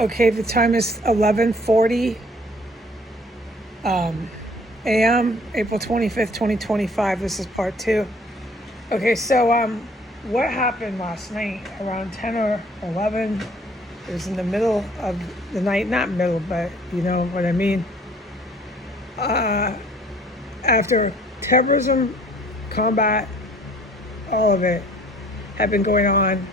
Okay, the time is 11:40 a.m., April 25th, 2025. This is part two. Okay, so what happened last night around 10 or 11? It was in the middle of the night, not middle, but you know what I mean. After terrorism, combat, all of it had been going on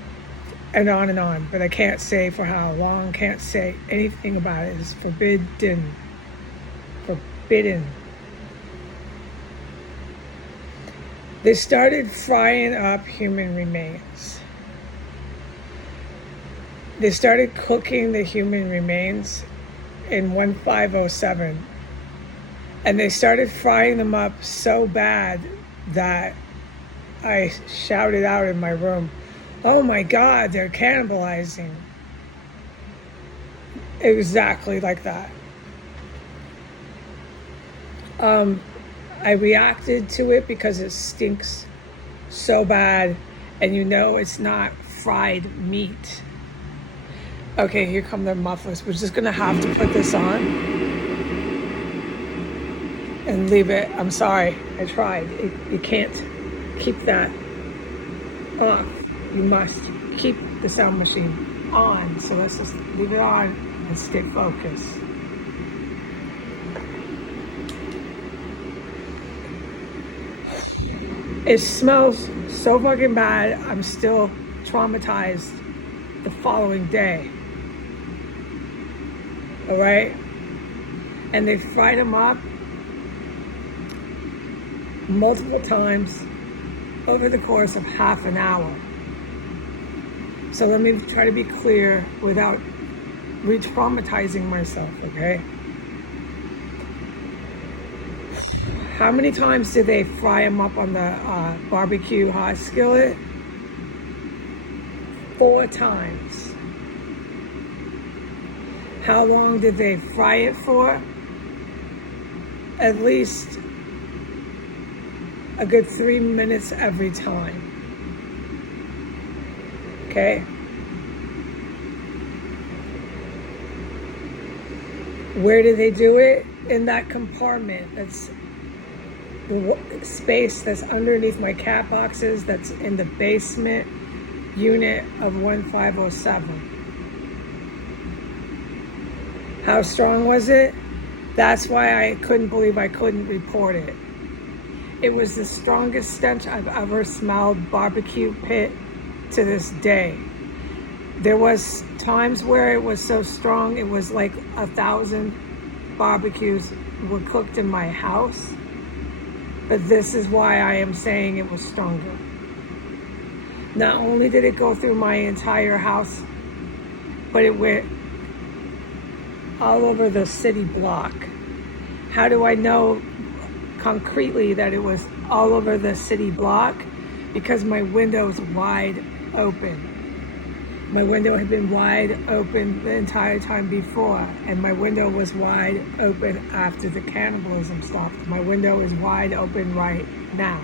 and on, but I can't say for how long, can't say anything about it. It's forbidden. They started frying up human remains. They started cooking the human remains in 1507. And they started frying them up so bad that I shouted out in my room, "Oh my God, they're cannibalizing." Exactly like that. I reacted to it because it stinks so bad, and you know it's not fried meat. Okay, here come the mufflers. We're just gonna have to put this on and leave it. I'm sorry, I tried. You can't keep that off. You must keep the sound machine on. So let's just leave it on and stay focused. It smells so fucking bad. I'm still traumatized the following day. All right? And they fried them up multiple times over the course of half an hour. So let me try to be clear without re-traumatizing myself, okay? How many times did they fry them up on the barbecue hot skillet? 4 times. How long did they fry it for? At least a good 3 minutes every time. Okay? Where do they do it? In that compartment. That's the space that's underneath my cat boxes, that's in the basement unit of 1507. How strong was it? That's why I couldn't believe I couldn't report it. It was the strongest stench I've ever smelled barbecue pit to this day. There was times where it was so strong, it was like 1,000 barbecues were cooked in my house. But this is why I am saying it was stronger. Not only did it go through my entire house, but it went all over the city block. How do I know concretely that it was all over the city block? Because my window's wide open. My window had been wide open the entire time before, and my window was wide open after the cannibalism stopped. My window is wide open right now.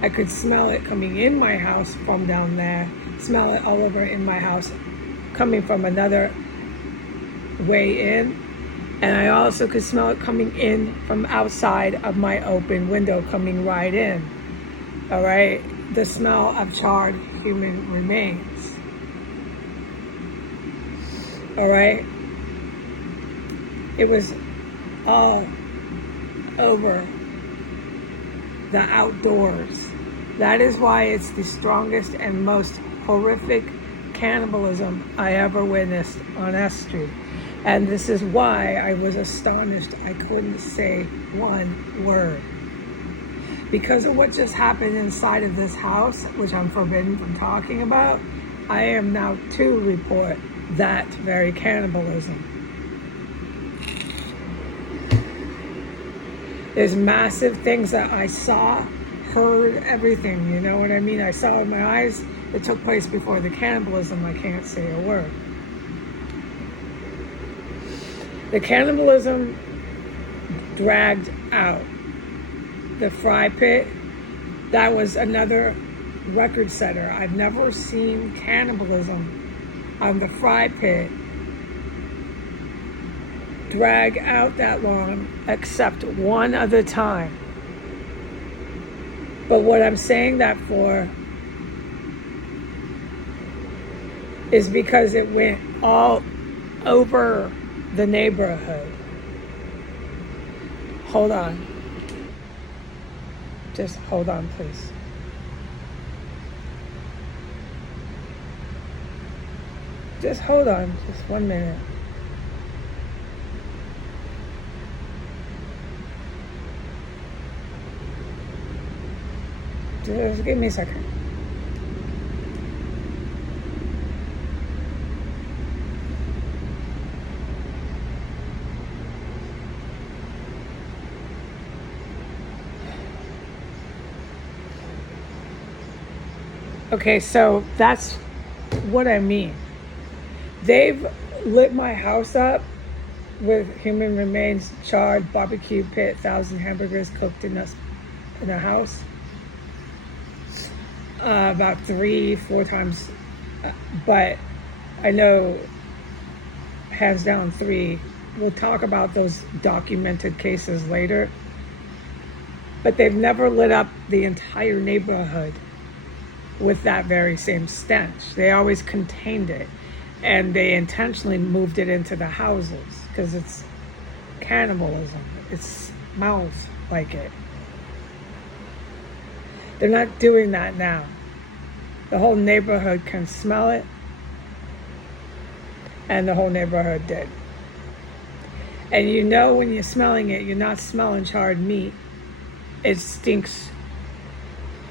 I could smell it coming in my house from down there, smell it all over in my house, coming from another way in, and I also could smell it coming in from outside of my open window, coming right in. All right, the smell of charred human remains. All right, it was all over the outdoors. That is why it's the strongest and most horrific cannibalism I ever witnessed on S Street. And this is why I was astonished I couldn't say one word. Because of what just happened inside of this house, which I'm forbidden from talking about, I am now to report that very cannibalism. There's massive things that I saw, heard, everything, you know what I mean? I saw with my eyes that took place before the cannibalism. I can't say a word. The cannibalism dragged out. The fry pit, that was another record setter. I've never seen cannibalism on the fry pit drag out that long except one other time. But what I'm saying that for is because it went all over the neighborhood. Hold on. Just hold on, please. Just hold on, just 1 minute. Just give me a second. Okay, so that's what I mean. They've lit my house up with human remains, charred, barbecue pit, 1,000 hamburgers cooked in a house. About 3-4 times, but I know hands down 3. We'll talk about those documented cases later. But they've never lit up the entire neighborhood with that very same stench. They always contained it, and they intentionally moved it into the houses because it's cannibalism. It smells like it. They're not doing that now. The whole neighborhood can smell it, and the whole neighborhood did. And you know when you're smelling it, you're not smelling charred meat. It stinks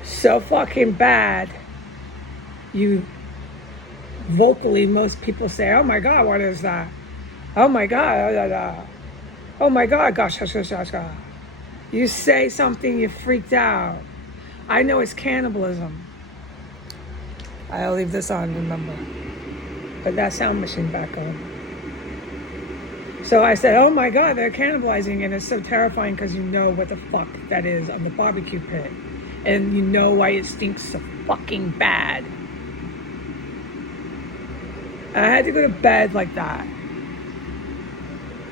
so fucking bad. You vocally, most people say, "Oh my God, what is that? Oh my God, oh my God, gosh, gosh, gosh, gosh, gosh." You say something, you're freaked out. I know it's cannibalism. I'll leave this on, remember. Put that sound machine back on. So I said, oh my God, they're cannibalizing. And it's so terrifying because you know what the fuck that is on the barbecue pit. And you know why it stinks so fucking bad. And I had to go to bed like that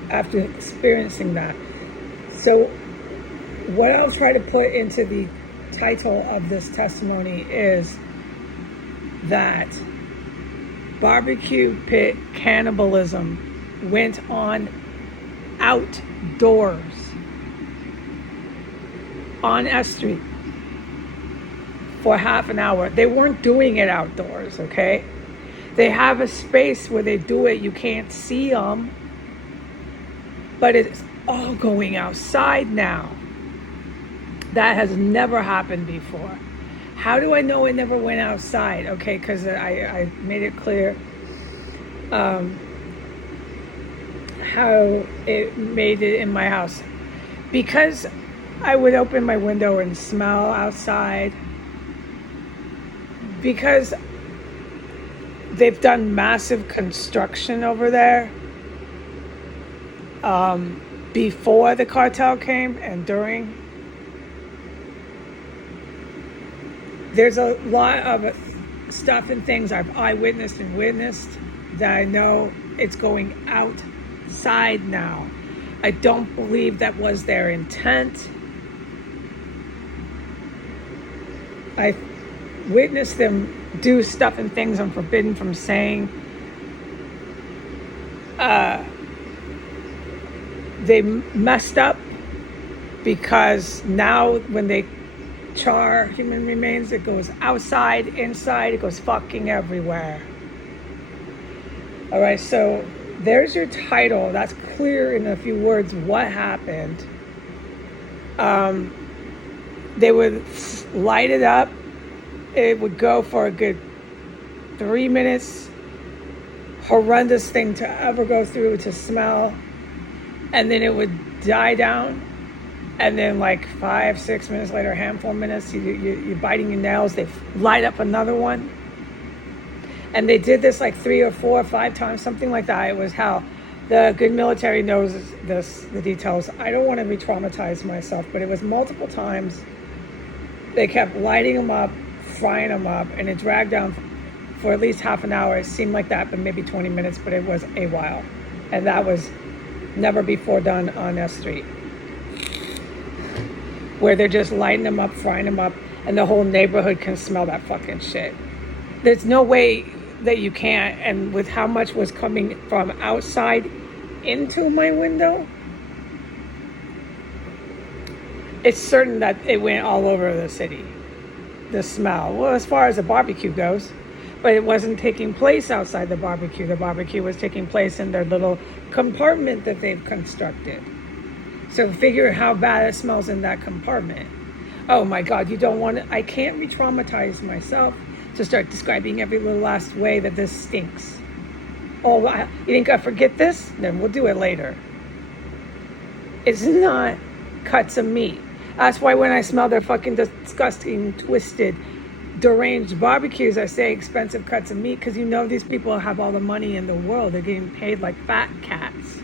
after experiencing that. So what I'll try to put into the title of this testimony is that barbecue pit cannibalism went on outdoors on S Street for half an hour. They weren't doing it outdoors, okay? They have a space where they do it. You can't see them, but it's all going outside now. That has never happened before. How do I know it never went outside? Okay, because I made it clear how it made it in my house. Because I would open my window and smell outside. Because they've done massive construction over there before the cartel came and during. There's a lot of stuff and things I've eyewitnessed and witnessed that I know it's going outside now. I don't believe that was their intent. I witnessed them do stuff and things I'm forbidden from saying. They messed up because now when they char human remains, it goes outside, inside, it goes fucking everywhere. All right, so there's your title. That's clear in a few words what happened. They would light it up. It would go for a good 3 minutes. Horrendous thing to ever go through to smell. And then it would die down. And then like 5-6 minutes later, a handful of minutes, you're biting your nails. They light up another one. And they did this like 3 or 4 or 5 times, something like that. It was hell. The good military knows this, the details. I don't want to re-traumatize myself, but it was multiple times. They kept lighting them up, frying them up, and it dragged down for at least half an hour. It seemed like that, but maybe 20 minutes, but it was a while. And that was never before done on S Street, where they're just lighting them up, frying them up, and the whole neighborhood can smell that fucking shit. There's no way that you can't, and with how much was coming from outside into my window, it's certain that it went all over the city, the smell. Well, as far as the barbecue goes, but it wasn't taking place outside the barbecue. The barbecue was taking place in their little compartment that they've constructed. So figure how bad it smells in that compartment. Oh my God, you don't want to, I can't re-traumatize myself to start describing every little last way that this stinks. Oh, you think I forget this? Then we'll do it later. It's not cuts of meat. That's why when I smell their fucking disgusting, twisted, deranged barbecues, I say expensive cuts of meat, because you know these people have all the money in the world. They're getting paid like fat cats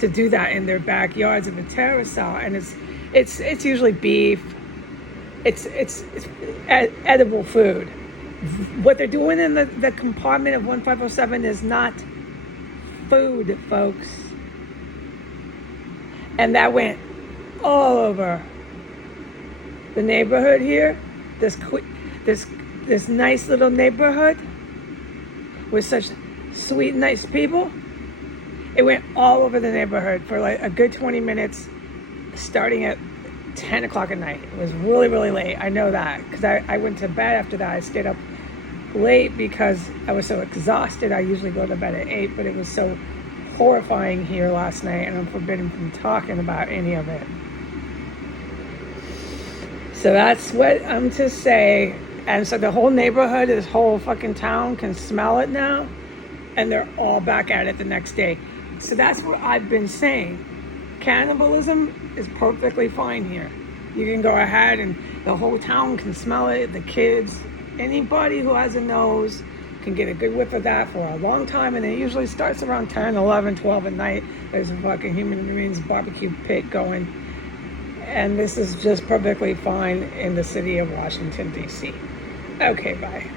to do that in their backyards of the terrace out, and it's usually beef. It's edible food. What they're doing in the compartment of 1507 is not food, folks. And that went all over the neighborhood here. This nice little neighborhood with such sweet, nice people. It went all over the neighborhood for like a good 20 minutes, starting at 10 o'clock at night. It was really, really late. I know that because I went to bed after that. I stayed up late because I was so exhausted. I usually go to bed at 8, but it was so horrifying here last night, and I'm forbidden from talking about any of it. So that's what I'm to say. And so the whole neighborhood, this whole fucking town can smell it now, and they're all back at it the next day. So that's what I've been saying. Cannibalism is perfectly fine here. You can go ahead and the whole town can smell it. The kids, anybody who has a nose can get a good whiff of that for a long time. And it usually starts around 10, 11, 12 at night. There's a fucking human beings barbecue pit going. And this is just perfectly fine in the city of Washington, D.C. Okay, bye.